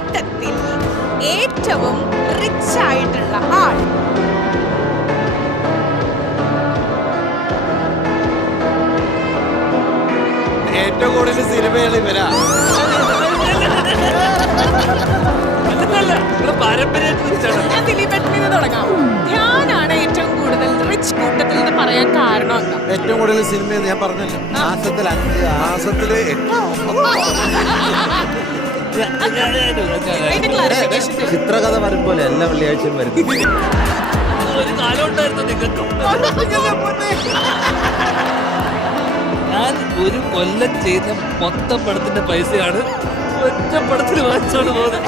കൂട്ടത്തിൽ ഏറ്റവും റിച്ച് ആയിട്ടുള്ള ആൾ. ഏറ്റവും കൂടുതൽ സിനിമകൾ ഇവരാ. ഞാൻ ദിലീപേട്ടനിൽ നിന്ന് തുടങ്ങാം. ഞാനാണ് ഏറ്റവും കൂടുതൽ റിച്ച് കൂട്ടത്തിൽ എന്ന് പറയാൻ കാരണം എന്താ? ഏറ്റവും കൂടുതൽ സിനിമ ഞാൻ പറഞ്ഞല്ലോ, മാസത്തിൽ 5, മാസത്തില് 8. ചിത്രകഥ വരുമ്പോലെ എല്ലാ വെള്ളിയാഴ്ചയും വരും. ഒരു കാലം ഉണ്ടായിരുന്നു നിങ്ങൾക്കും. ഞാൻ ഒരു കൊല്ലം ചെയ്ത മൊത്തം പടത്തിന്റെ പൈസയാണ് ഒറ്റ പടത്തിൽ വാങ്ങിച്ചോണ്ട് പോകുന്നത്.